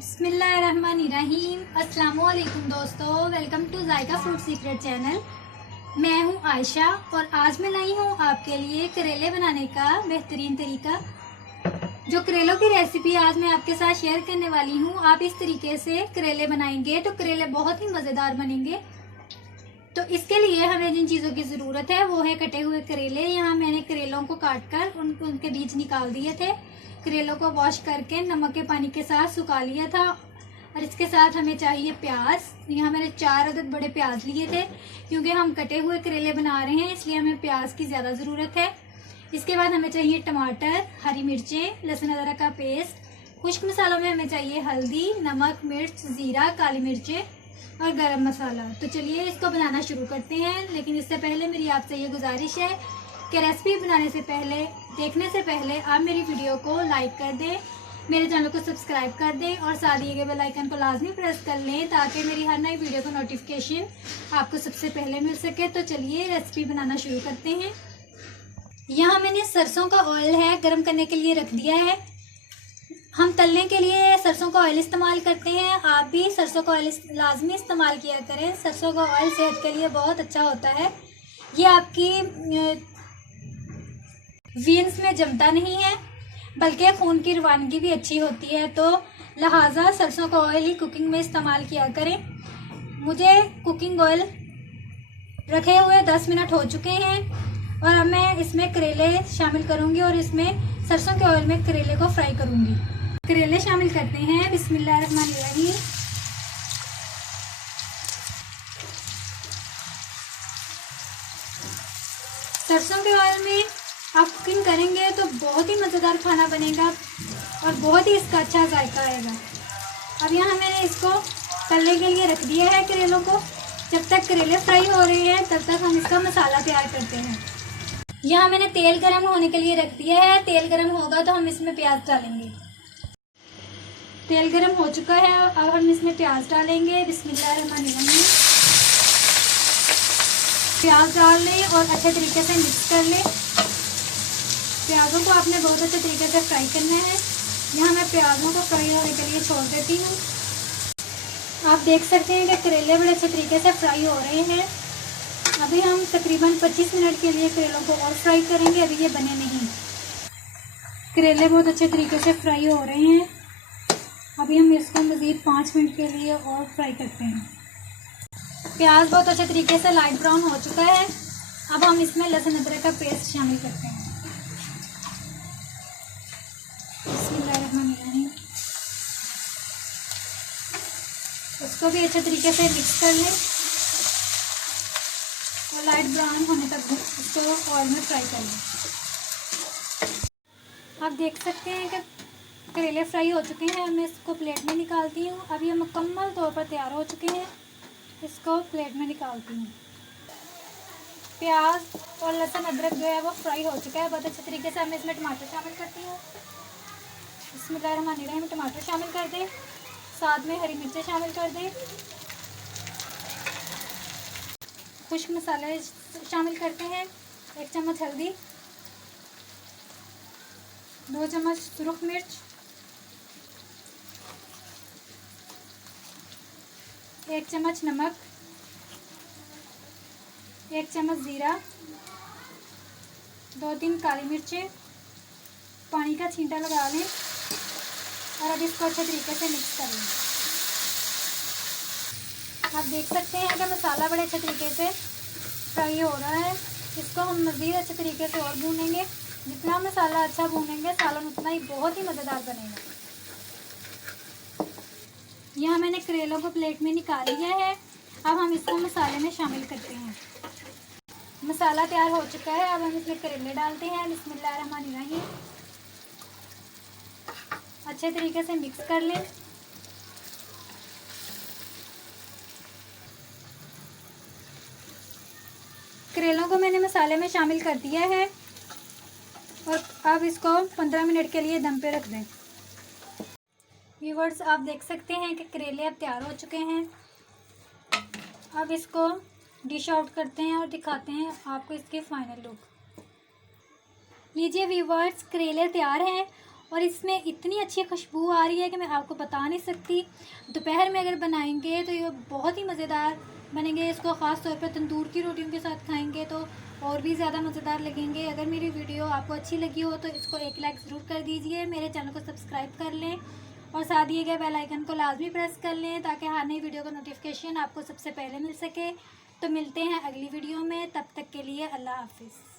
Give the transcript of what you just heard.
बिस्मिल्लाहिर्रहमानिर्रहीम। अस्सलाम वालेकुम दोस्तों, welcome to Zaika food secret channel. मैं हूं आयशा और आज मैं लाई हूं आपके लिए करेले बनाने का बेहतरीन तरीका। जो करेलों की रेसिपी आज मैं आपके साथ शेयर करने वाली हूं, आप इस तरीके से करेले बनाएंगे तो करेले बहुत ही मज़ेदार बनेंगे। तो इसके लिए हमें जिन चीज़ों की ज़रूरत है वो है कटे हुए करेले। यहाँ मैंने करेलों को काट कर उनके बीज निकाल दिए थे। करेलों को वॉश करके नमक के पानी के साथ सुखा लिया था। और इसके साथ हमें चाहिए प्याज। यहाँ मैंने 4 अदद बड़े प्याज लिए थे, क्योंकि हम कटे हुए करेले बना रहे हैं इसलिए हमें प्याज की ज़्यादा ज़रूरत है। इसके बाद हमें चाहिए टमाटर, हरी मिर्चें, लहसुन अदरक का पेस्ट। खुश्क मसालों में हमें चाहिए हल्दी, नमक, मिर्च, ज़ीरा, काली मिर्चें और गरम मसाला। तो चलिए इसको बनाना शुरू करते हैं। लेकिन इससे पहले मेरी आपसे ये गुजारिश है कि रेसिपी बनाने से पहले, देखने से पहले आप मेरी वीडियो को लाइक कर दें, मेरे चैनल को सब्सक्राइब कर दें और साथ दिए गए बेल आइकन को लाजमी प्रेस कर लें ताकि मेरी हर नई वीडियो का नोटिफिकेशन आपको सबसे पहले मिल सके। तो चलिए रेसिपी बनाना शुरू करते हैं। यहाँ मैंने सरसों का ऑयल है गर्म करने के लिए रख दिया है। हम तलने के लिए सरसों का ऑयल इस्तेमाल करते हैं। आप भी सरसों का ऑयल लाजमी इस्तेमाल किया करें। सरसों का ऑयल सेहत के लिए बहुत अच्छा होता है। ये आपकी वीन्स में जमता नहीं है, बल्कि खून की रवानगी भी अच्छी होती है। तो लिहाजा सरसों का ऑयल ही कुकिंग में इस्तेमाल किया करें। मुझे कुकिंग ऑयल रखे हुए 10 मिनट हो चुके हैं और अब मैं इसमें करेले शामिल करूंगी और इसमें सरसों के ऑयल में करेले को फ्राई करूंगी। करेले शामिल करते हैं। बिस्मिल्लाहिर्रहमानिर्रहीम। सरसों के ऑयल में आप कुकिंग करेंगे तो बहुत ही मज़ेदार खाना बनेगा और बहुत ही इसका अच्छा जायका आएगा। अब यहाँ मैंने इसको तलने के लिए रख दिया है करेलों को। जब तक करेले फ्राई हो रहे हैं तब तक हम इसका मसाला तैयार करते हैं। यहाँ मैंने तेल गरम होने के लिए रख दिया है। तेल गरम होगा तो हम इसमें प्याज डालेंगे। तेल गरम हो चुका है, अब हम इसमें प्याज डालेंगे। बिस्मिल्लाहिर्रहमानिर्रहीम। प्याज डाल लें और अच्छे तरीके से मिक्स कर लें। प्याज़ों को आपने बहुत अच्छे तरीके से फ्राई करना है। यहाँ मैं प्याज़ों को फ्राई होने के लिए छोड़ देती हूँ। आप देख सकते हैं कि करेले बड़े अच्छे तरीके से फ्राई हो रहे हैं। अभी हम तकरीबन 25 मिनट के लिए करेलों को और फ्राई करेंगे। अभी ये बने नहीं। करेले बहुत अच्छे तरीके से फ्राई हो रहे हैं। अभी हम इसको मज़ीद 5 मिनट के लिए और फ्राई करते हैं। प्याज बहुत अच्छे तरीके से लाइट ब्राउन हो चुका है। अब हम इसमें लहसुन अदरक का पेस्ट शामिल करते हैं। इसको भी अच्छे तरीके से मिक्स कर लें और लाइट ब्राउन होने तक इसको ऑयल में फ्राई कर लें। आप देख सकते हैं कि करेले फ्राई हो चुके हैं। मैं इसको प्लेट में निकालती हूँ। अब ये मुकम्मल तौर पर तैयार हो चुके हैं। इसको प्लेट में निकालती हूँ। प्याज और लहसुन अदरक जो है वो फ्राई हो चुका है बहुत अच्छे तरीके से। मैं इसमें टमाटर शामिल करती हूँ। बिस्मिल्लाहिर्रहमानिर्रहीम। टमाटर शामिल कर दें, साथ में हरी मिर्चें शामिल कर दें। खुश्क मसाले शामिल करते हैं। 1 चम्मच हल्दी, 2 चम्मच सुरख मिर्च, 1 चम्मच नमक, 1 चम्मच ज़ीरा, 2-3 काली मिर्चें। पानी का छींटा लगा लें और अब इसको अच्छे तरीके से मिक्स कर लें। आप देख सकते हैं कि मसाला बड़े अच्छे तरीके से फ्राई हो रहा है। इसको हम मज़ीद अच्छे तरीके से और भूनेंगे। जितना मसाला अच्छा भूनेंगे सालन उतना ही बहुत ही मज़ेदार बनेगा। यहाँ मैंने करेलों को प्लेट में निकाल लिया है। अब हम इसको मसाले में शामिल करते हैं। मसाला तैयार हो चुका है। अब हम इसमें करेले डालते हैं। बिस्मिल्लाहिर्रहमानिर्रहीम। अच्छे तरीके से मिक्स कर लें। करेलों को मैंने मसाले में शामिल कर दिया है और अब इसको 15 मिनट के लिए दम पे रख दें। व्यूअर्स, आप देख सकते हैं कि करेले अब तैयार हो चुके हैं। अब इसको डिश आउट करते हैं और दिखाते हैं आपको इसकी फाइनल लुक। लीजिए व्यूअर्स, करेले तैयार हैं और इसमें इतनी अच्छी खुशबू आ रही है कि मैं आपको बता नहीं सकती। दोपहर में अगर बनाएंगे तो ये बहुत ही मज़ेदार बनेंगे। इसको ख़ास तौर पर तंदूर की रोटियों के साथ खाएंगे तो और भी ज़्यादा मज़ेदार लगेंगे। अगर मेरी वीडियो आपको अच्छी लगी हो तो इसको एक लाइक ज़रूर कर दीजिए, मेरे चैनल को सब्सक्राइब कर लें और साथ दिए गए बेल आइकन को लाजमी प्रेस कर लें ताकि हर नई वीडियो का नोटिफिकेशन आपको सबसे पहले मिल सके। तो मिलते हैं अगली वीडियो में, तब तक के लिए अल्लाह हाफिज़।